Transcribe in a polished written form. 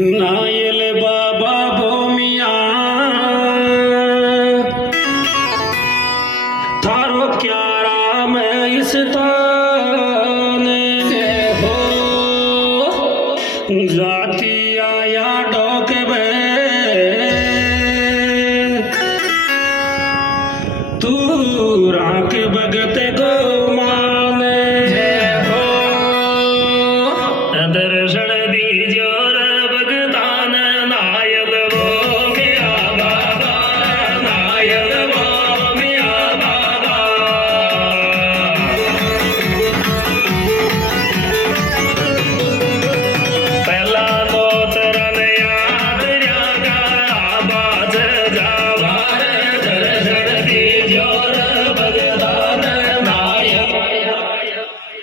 Nile बाबा भूमिया थारो क्या राम इस तान हो जाती आया डोक बे तू राख भगत गो मा